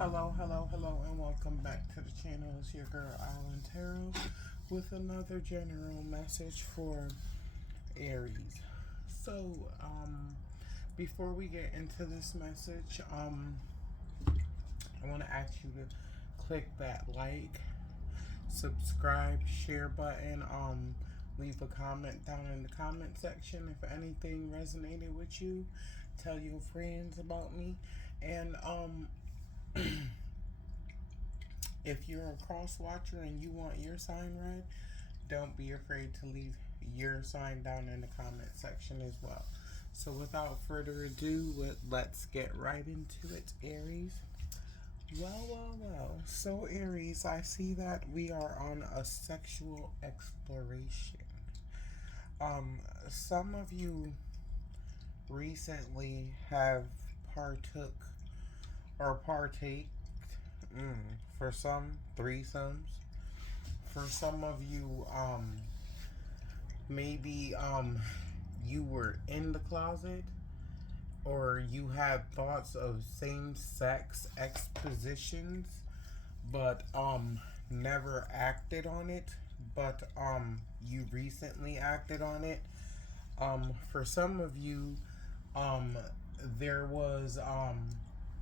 Hello, hello, hello, and welcome back to the channel. It's your girl Islandtaro with another general message for Aries. So, before we get into this message, I want to ask you to click that like, subscribe, share button. Leave a comment down in the comment section if anything resonated with you. Tell your friends about me, and if you're a cross watcher and you want your sign read, don't be afraid to leave your sign down in the comment section as well. So without further ado, let's get right into it, Aries. Well. So, Aries, I see that we are on a sexual exploration. Some of you recently have partook or partake, for some, threesomes. For some of you, maybe you were in the closet, or you had thoughts of same-sex expositions, but never acted on it, but you recently acted on it. For some of you, um there was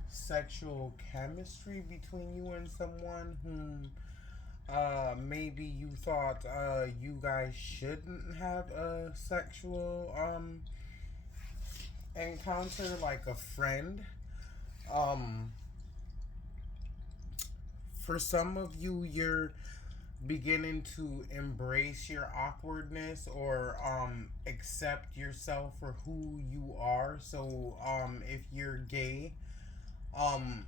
sexual chemistry between you and someone whom maybe you thought you guys shouldn't have a sexual encounter, like a friend. Um, for some of you, you're beginning to embrace your awkwardness, or accept yourself for who you are. So if you're gay, um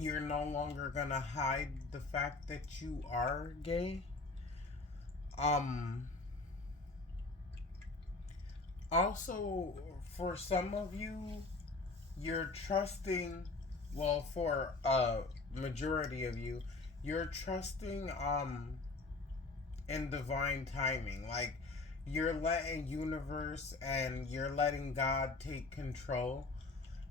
you're no longer gonna hide the fact that you are gay. um Also, for some of you, you're trusting, well, for a majority of you, you're trusting in divine timing. Like, you're letting universe and you're letting God take control.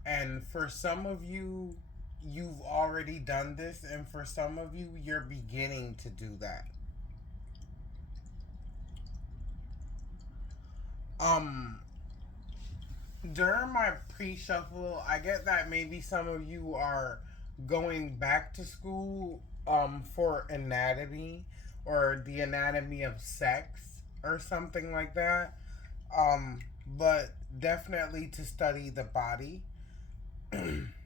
And for some of you, you've already done this, and for some of you, you're beginning to do that. Um, During my pre shuffle, I get that maybe some of you are going back to school for anatomy, or the anatomy of sex, or something like that. But definitely to study the body.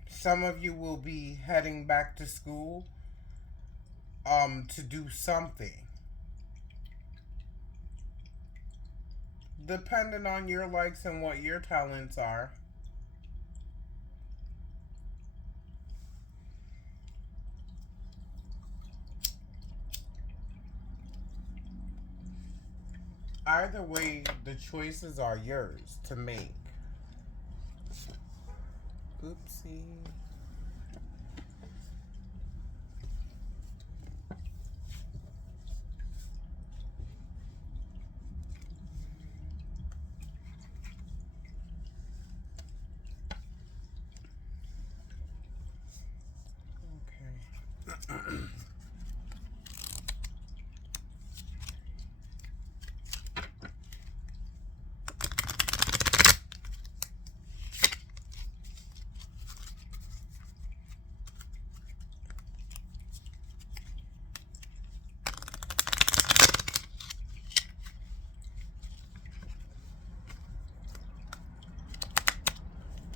Some of you will be heading back to school to do something, depending on your likes and what your talents are. Either way, the choices are yours to make. Oopsie. Okay.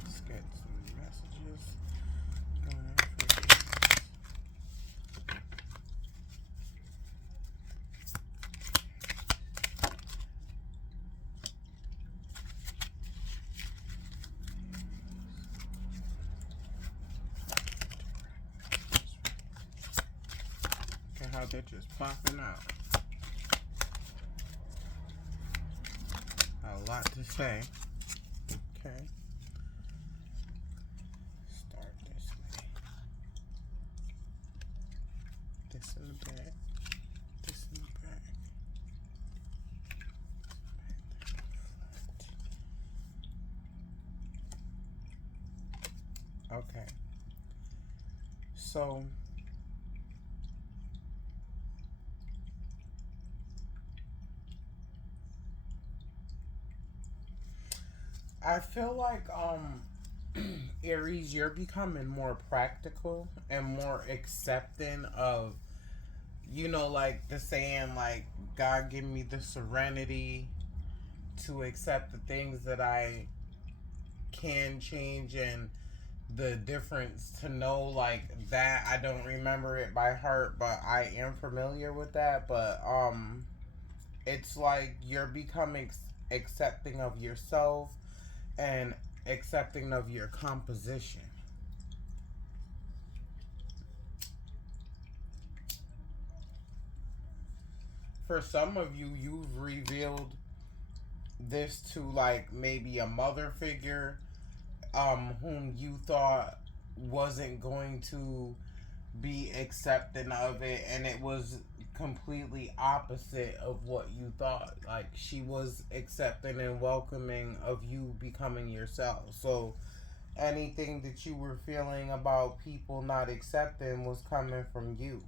Let's get some messages going on for this. Okay, how they're just popping out. A lot to say. Okay. Start this way. This in the back. This in the back. Okay. So I feel like Aries, you're becoming more practical and more accepting of, like the saying, like, God give me the serenity to accept the things that I can change, and the difference to know, like, that I don't remember it by heart, but I am familiar with that. But it's like you're becoming accepting of yourself and accepting of your composition. For some of you, you've revealed this to, like, maybe a mother figure, whom you thought wasn't going to be accepting of it, and it was completely opposite of what you thought. Like, she was accepting and welcoming of you becoming yourself. So anything that you were feeling about people not accepting was coming from you.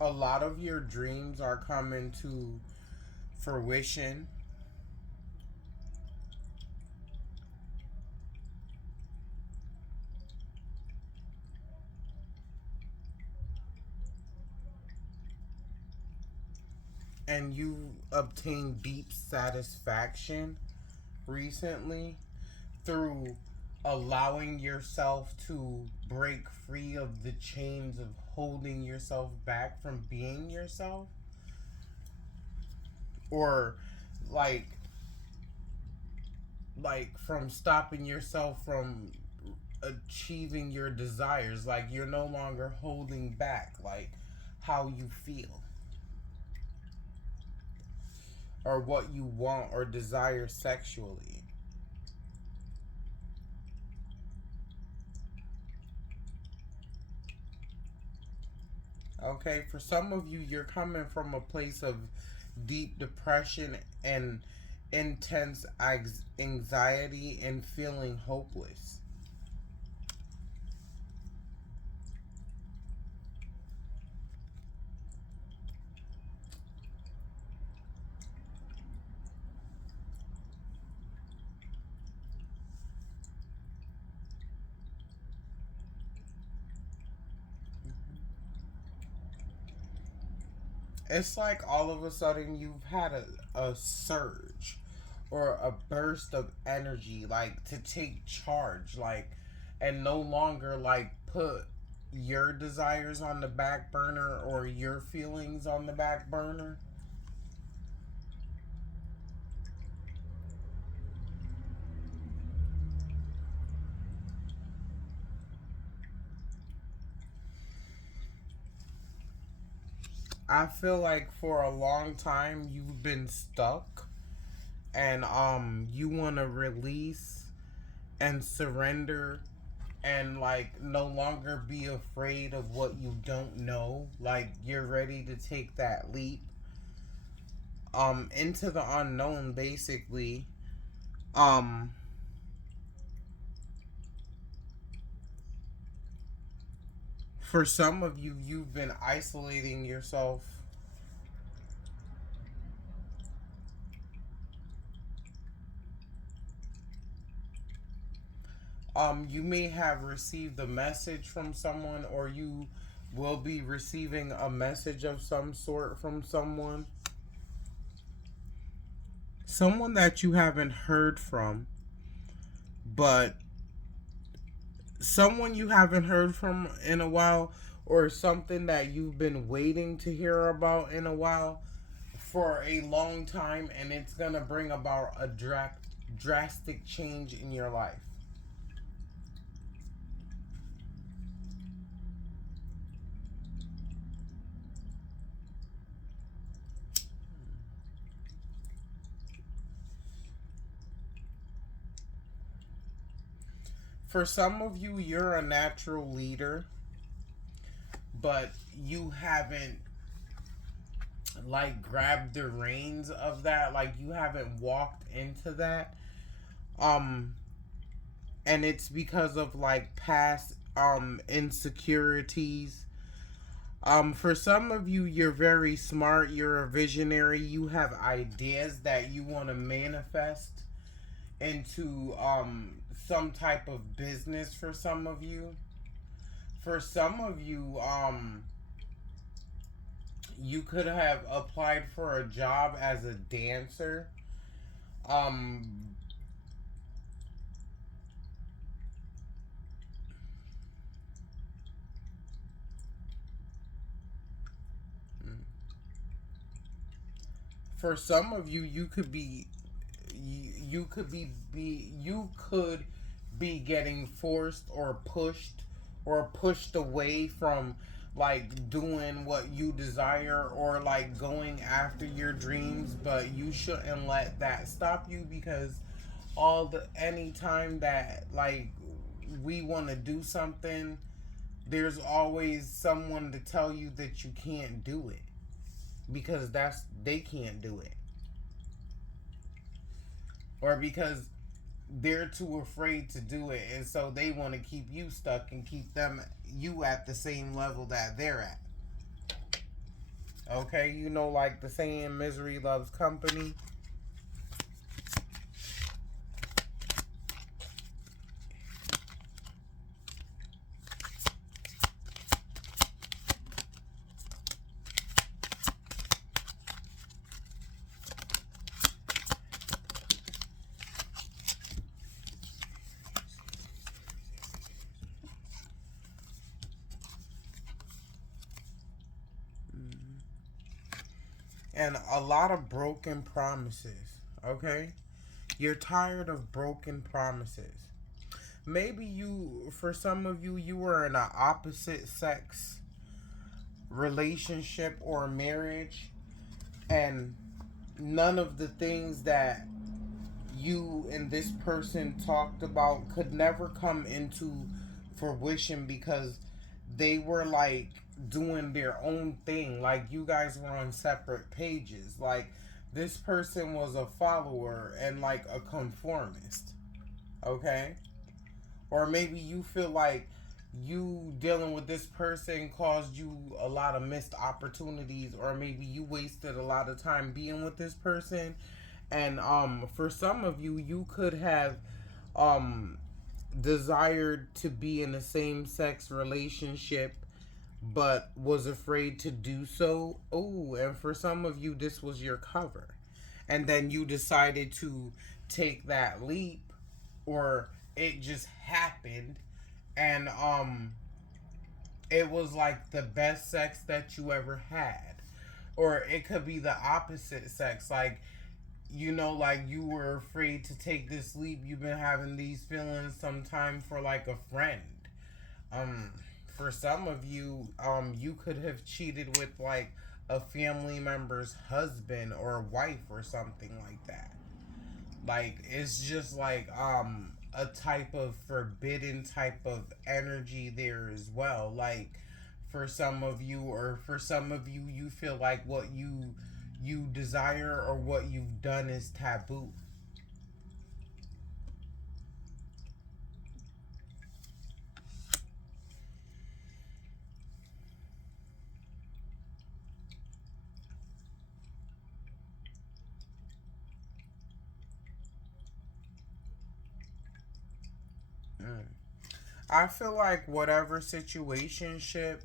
A lot of your dreams are coming to fruition, and you obtained deep satisfaction recently through allowing yourself to break free of the chains of holding yourself back from being yourself, or like from stopping yourself from achieving your desires. Like, you're no longer holding back, like, how you feel or what you want or desire sexually. Okay, for some of you, you're coming from a place of deep depression and intense anxiety and feeling hopeless. It's like all of a sudden you've had a surge or a burst of energy, like to take charge, like, and no longer like put your desires on the back burner or your feelings on the back burner. I feel like for a long time you've been stuck, and you want to release and surrender and like no longer be afraid of what you don't know. Like, you're ready to take that leap into the unknown, basically. um for some of you, you've been isolating yourself. You may have received a message from someone, or you will be receiving a message of some sort from someone that you haven't heard from, but someone you haven't heard from in a while, or something that you've been waiting to hear about in a while for a long time, and it's gonna bring about a drastic change in your life. For some of you, you're a natural leader, but you haven't like grabbed the reins of that. Like you haven't walked into that. Um, and it's because of like past insecurities. For some of you, you're very smart. You're a visionary. You have ideas that you want to manifest into some type of business. For some of you, you could have applied for a job as a dancer. Um, for some of you, you could be getting forced or pushed away from like doing what you desire or like going after your dreams, but you shouldn't let that stop you because all the anytime that like we want to do something, there's always someone to tell you that you can't do it because they can't do it, or because they're too afraid to do it, and so they want to keep you stuck and keep them you at the same level that they're at. Okay, you know, like the saying, misery loves company. And a lot of broken promises. Okay, you're tired of broken promises. Maybe you, for some of you, you were in an opposite sex relationship or marriage, and none of the things that you and this person talked about could never come into fruition because they were like doing their own thing. Like you guys were on separate pages. Like this person was a follower and like a conformist. Okay? Or maybe you feel like you dealing with this person caused you a lot of missed opportunities, or maybe you wasted a lot of time being with this person. And for some of you, you could have um desired to be in a same sex relationship but was afraid to do so. Oh, and for some of you, this was your cover. And then you decided to take that leap, or it just happened, and it was like the best sex that you ever had. Or it could be the opposite sex, like like you were afraid to take this leap. You've been having these feelings sometime for like a friend. Um, for some of you, you could have cheated with like a family member's husband or wife or something like that. Like it's just like a type of forbidden type of energy there as well. Like for some of you, or for some of you, you feel like what you desire or what you've done is taboo. Mm. I feel like whatever situationship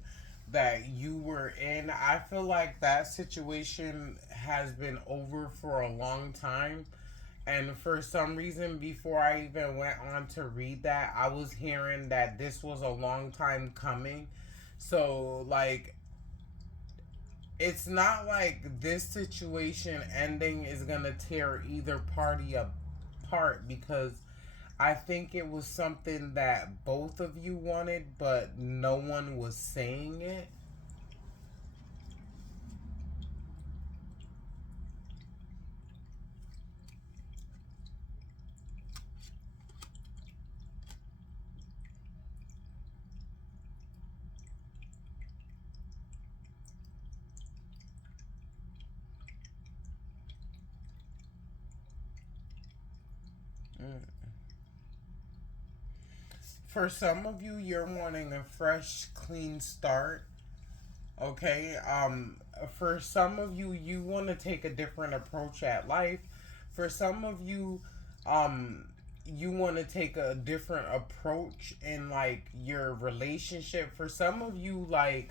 that you were in, I feel like that situation has been over for a long time. And for some reason, before I even went on to read that, I was hearing that this was a long time coming. So, like, it's not like this situation ending is going to tear either party apart, because I think it was something that both of you wanted, but no one was saying it. Mm. For some of you, you're wanting a fresh, clean start. Okay. For some of you, you want to take a different approach at life. For some of you, um, you want to take a different approach in like your relationship. For some of you, like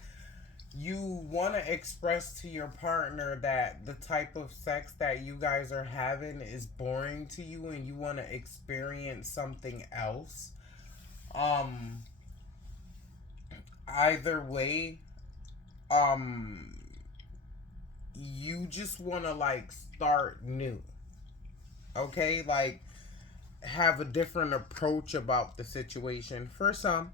you want to express to your partner that the type of sex that you guys are having is boring to you and you want to experience something else. Um, Either way, um, you just want to like start new. Okay? Like have a different approach about the situation. For some,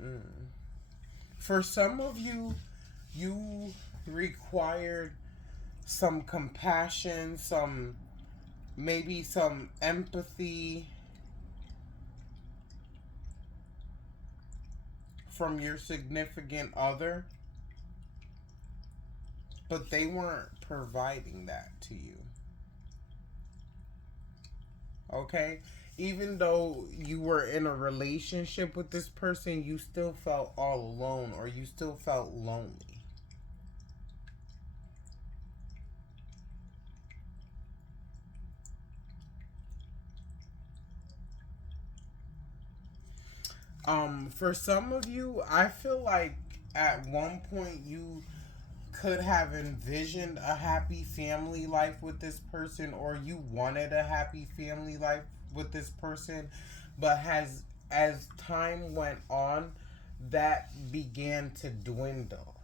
mm, for some of you, you required some compassion, some maybe some empathy from your significant other, but they weren't providing that to you. Okay? Even though you were in a relationship with this person, you still felt all alone or you still felt lonely. For some of you, I feel like at one point you could have envisioned a happy family life with this person or you wanted a happy family life with this person, but has as time went on that began to dwindle.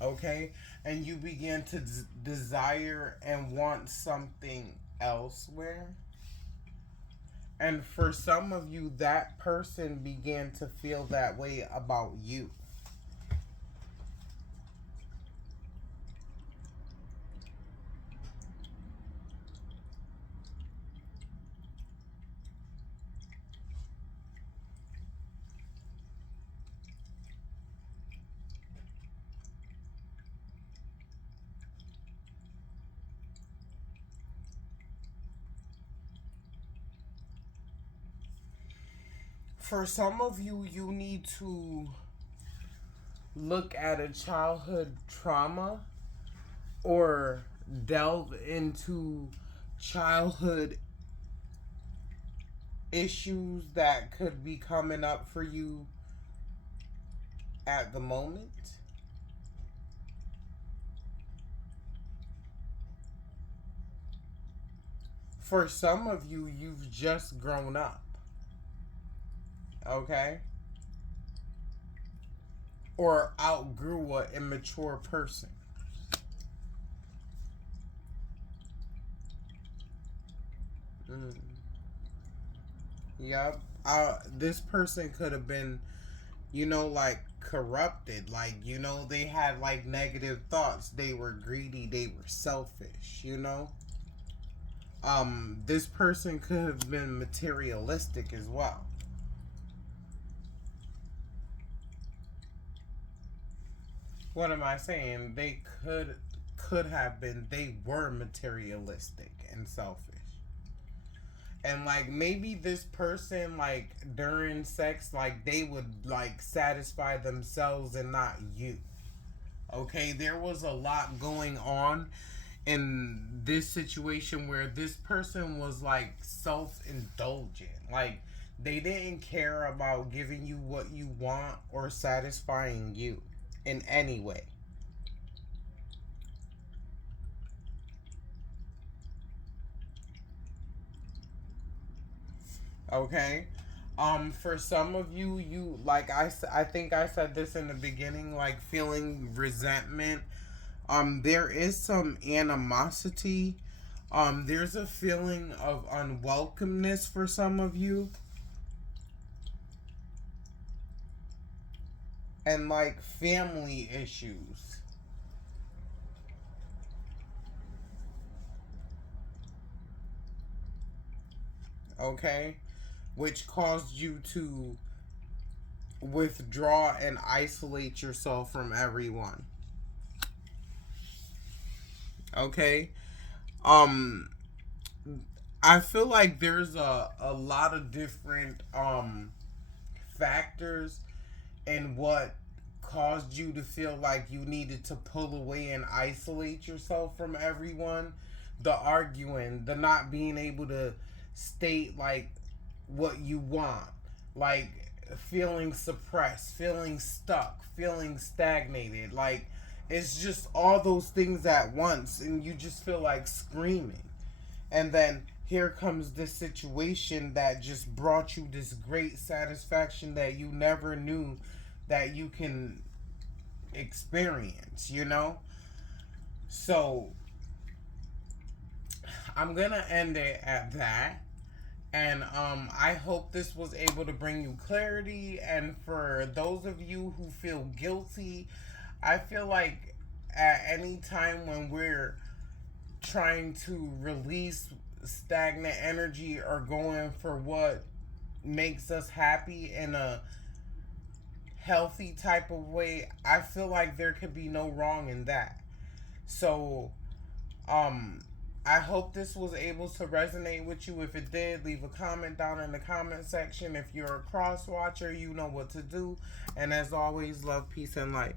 Okay? And you began to desire and want something elsewhere. And for some of you, that person began to feel that way about you. For some of you, you need to look at a childhood trauma or delve into childhood issues that could be coming up for you at the moment. For some of you, you've just grown up, okay? Or outgrew an immature person. Mm. Yep. This person could have been, like corrupted. Like, they had like negative thoughts. They were greedy. They were selfish. This person could have been materialistic as well. What am I saying? They could have been. They were materialistic and selfish. And like maybe this person like during sex like they would like satisfy themselves and not you. Okay, there was a lot going on in this situation where this person was like self-indulgent. Like they didn't care about giving you what you want or satisfying you in any way. Okay? For some of you, you like I think I said this in the beginning, like feeling resentment. There is some animosity. There's a feeling of unwelcomeness for some of you, and like family issues. okay? Which caused you to withdraw and isolate yourself from everyone, okay? Um, I feel like there's a lot of different factors in what caused you to feel like you needed to pull away and isolate yourself from everyone. The arguing, the not being able to state like what you want, like feeling suppressed, feeling stuck, feeling stagnated, like it's just all those things at once and you just feel like screaming. And then here comes this situation that just brought you this great satisfaction that you never knew that you can experience, you know? So I'm gonna end it at that. And I hope this was able to bring you clarity. And for those of you who feel guilty, I feel like at any time when we're trying to release stagnant energy or going for what makes us happy in a healthy type of way, I feel like there could be no wrong in that. So, um, I hope this was able to resonate with you. If it did, leave a comment down in the comment section. If you're a cross watcher, you know what to do. And as always, love, peace, and light.